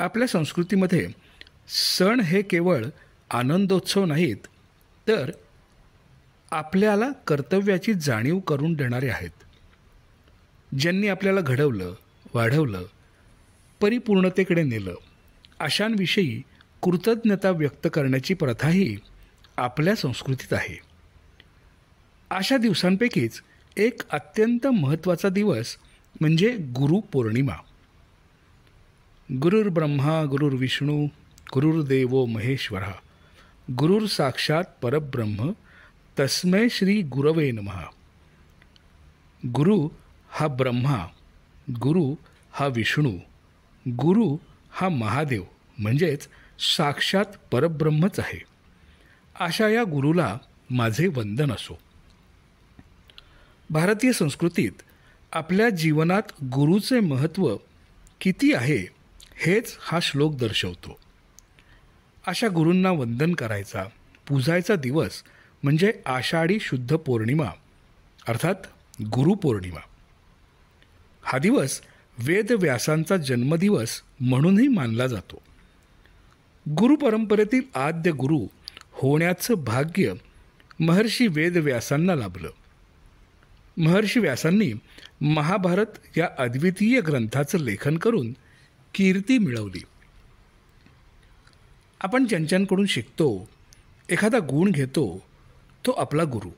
आपल्या संस्कृतीमध्ये सण हे केवळ आनंदोत्सव नाहीत, तर आपल्याला कर्तव्याची जाणीव करून देणारे आहेत. ज्यांनी आपल्याला घडवलं, वाढवलं, परिपूर्णतेकडे नेलं, अशांविषयी कृतज्ञता व्यक्त करण्याची प्रथाही आपल्या संस्कृतीत आहे. अशा दिवसांपैकीच एक अत्यंत महत्त्वाचा दिवस म्हणजे गुरुपौर्णिमा. गुरुर्ब्रह्मा गुरुर्विष्णू गुरुर्देवो महेश्वरः गुरुर साक्षात परब्रह्म तस्मै श्री गुरवे नमः. गुरु हा ब्रह्मा, गुरु हा विष्णू, गुरु हा महादेव म्हणजेच साक्षात परब्रह्मच आहे. अशा या गुरुला माझे वंदन असो. भारतीय संस्कृतीत आपल्या जीवनात गुरुचे महत्त्व किती आहे हेच हा श्लोक दर्शवतो. अशा गुरूंना वंदन करायचा, पूजायचा दिवस म्हणजे आषाढी शुद्ध पौर्णिमा अर्थात गुरुपौर्णिमा. हा दिवस वेदव्यासांचा जन्मदिवस म्हणूनही मानला जातो. गुरुपरंपरेतील आद्य गुरु होण्याचं भाग्य महर्षी वेदव्यासांना लाभलं. महर्षी व्यासांनी महाभारत या अद्वितीय ग्रंथाचं लेखन करून कीर्ती मिळवली. आपण ज्यांच्याकडून शिकतो, एखादा गुण घेतो, तो आपला गुरु.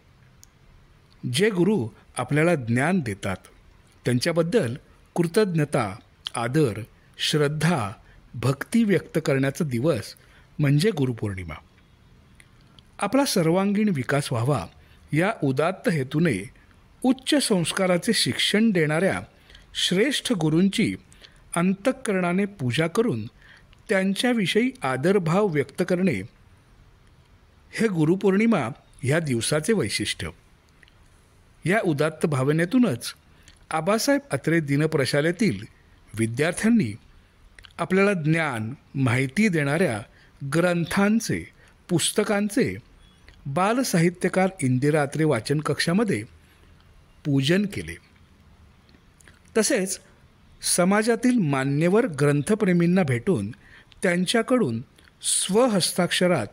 जे गुरु आपल्याला ज्ञान देतात त्यांच्याबद्दल कृतज्ञता, आदर, श्रद्धा, भक्ती व्यक्त करण्याचा दिवस म्हणजे गुरुपौर्णिमा. आपला सर्वांगीण विकास व्हावा या उदात्त हेतूने उच्च संस्काराचे शिक्षण देणाऱ्या श्रेष्ठ गुरूंची अंतःकरणाने पूजा करून त्यांच्याविषयी आदरभाव व्यक्त करणे हे गुरुपौर्णिमा ह्या दिवसाचे वैशिष्ट्य. या उदात्त भावनेतूनच आबासाहेब अत्रे दिनप्रशालेतील विद्यार्थ्यांनी आपल्याला ज्ञान, माहिती देणाऱ्या ग्रंथांचे, पुस्तकांचे बालसाहित्यकार इंदिरा अत्रे वाचन कक्षामध्ये पूजन केले. तसेच समाजातील मान्यवर ग्रंथप्रेमींना भेटून त्यांच्याकडून स्वहस्ताक्षरात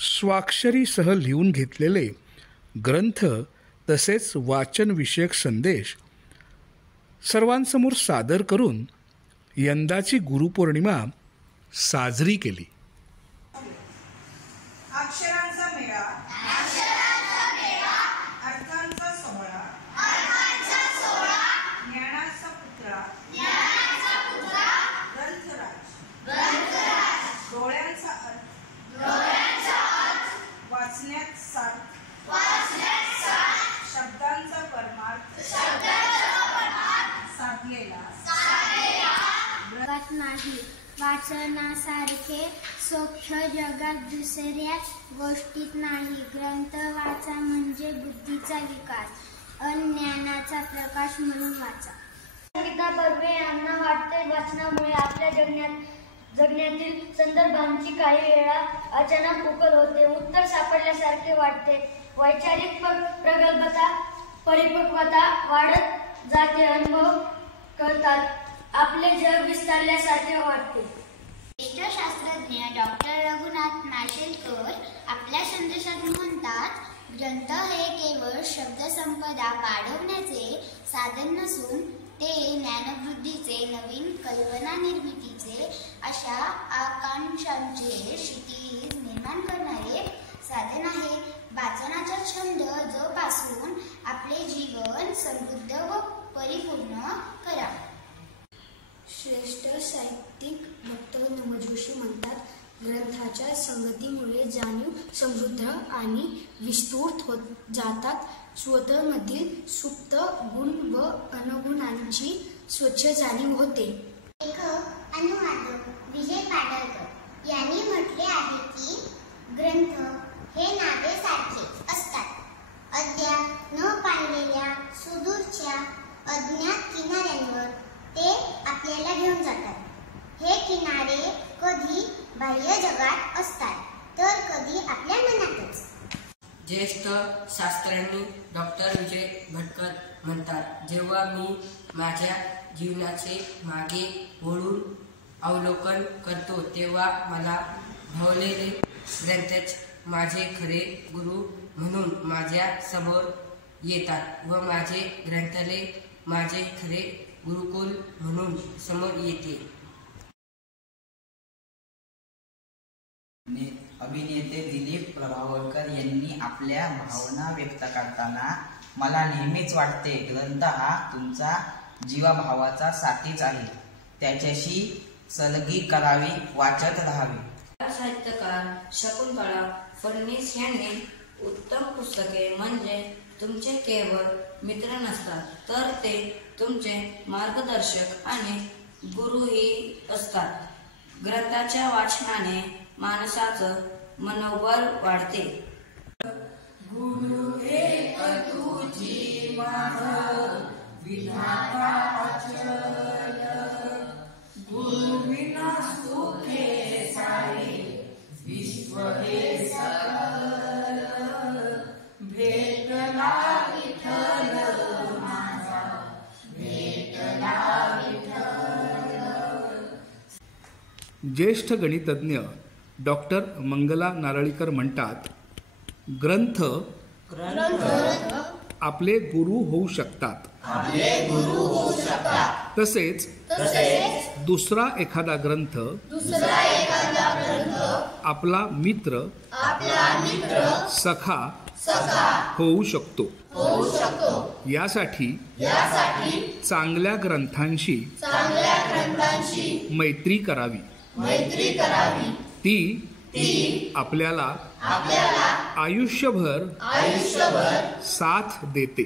स्वाक्षरीसह लिहून घेतलेले ग्रंथ तसेच वाचनविषयक संदेश सर्वांसमोर सादर करून यंदाची गुरुपौर्णिमा साजरी केली. अक्षरांचा मेळा, अर्थांचा सोहळा, ज्ञानाचा पुत्रा, ग्रंथराज, डोळ्यांचा अर्थ, वाचण्यात सार्थ, शब्दांचा परमार्थ, साधलेला नाही. वाचनासारखे सौख्य जगात दुसऱ्या गोष्टीत नाही. ग्रंथ वाचा म्हणजे बुद्धीचा विकास, ज्ञानाचा प्रकाश म्हणून वाचा. गीता बर्वे यांना वाटते, वाचनामुळे आपल्या जगण्यातील संदर्भांची काही वेळा अचानक उकल होते, उत्तर सापडल्यासारखे वाटते, वैचारिक प्रगल्भता, परिपक्वता वाढत जाते, अनुभव कळतात, आपले जग विस्तारल्यासारखे वाटते. ज्येष्ठ शास्त्रज्ञ डॉक्टर रघुनाथ माशेलकर आपल्या संदेशात म्हणतात, ग्रंथ हे केवळ शब्दसंपदा वाढवण्याचे साधन नसून ते ज्ञानवृद्धीचे, नवीन कल्पना निर्मितीचे, अशा आकांक्षांचे क्षितिज निर्माण करणारे साधन आहे. वाचनाचा छंद जोपासून आपले जीवन समृद्ध व परिपूर्ण करा. श्रेष्ठ साहित्यिक डॉक्टर नम जोशी म्हणतात, ग्रंथाच्या संगतीमुळे जाणीव समृद्ध आणि विस्तृत होत जातात. स्वतःमधील सुप्त गुण व अनगुणांची स्वच्छ जाणीव होते. लेखक अनुवादक विजय पाडळकर यांनी म्हटले आहे की ग्रंथ हे नावेसारखे असतात. अद्याप न पाहिलेल्या सुदूरच्या अज्ञात किनाऱ्यांवर ते आपल्याला घेऊन जातात. हे किनारे कधी बाह्य जगात असतात तर कधी आपल्या मनातच. ज्येष्ठ शास्त्रज्ञ डॉक्टर विजय भटकर म्हणतात, जेव्हा मी माझ्या जीवनाचे मागे वळून अवलोकन करतो तेव्हा मला भावलेले ग्रंथच माझे खरे गुरु म्हणून माझ्या समोर येतात व माझे ग्रंथालय माझे खरे गुरुकुल म्हणून समोर येते. अभिनेते दिलीप प्रभावळकर यांनी आपल्या भावना व्यक्त करताना मला नेहमीच वाटते ग्रंथ हा तुमचा जीवाभावाचा साथीच आहे. त्याच्याशी सलगी करावी, वाचत राहावी. साहित्यकार शकुंतला फडणीस यांनी उत्तम पुस्तके म्हणजे तुमचे केवळ मित्र नसतात तर ते तुमचे मार्गदर्शक आणि गुरुही असतात. ग्रंथाच्या वाचनाने माणसाचं मनोबल वाढते. गुरु एक तुझी माझ विधाता अचल, गुरु विना सुखे सारे विश्व हे सकल, भेटला विठ्ठल माझा भेटला विठ्ठल. ज्येष्ठ गणितज्ञ डॉक्टर मंगला नारळीकर म्हणतात, ग्रंथ आपले गुरु होऊ शकतात. तसेच दुसरा एखादा ग्रंथ आपला मित्र सखा होऊ शकतो. यासाठी चांगल्या ग्रंथांशी मैत्री करावी. ती आपल्याला आयुष्यभर साथ देते.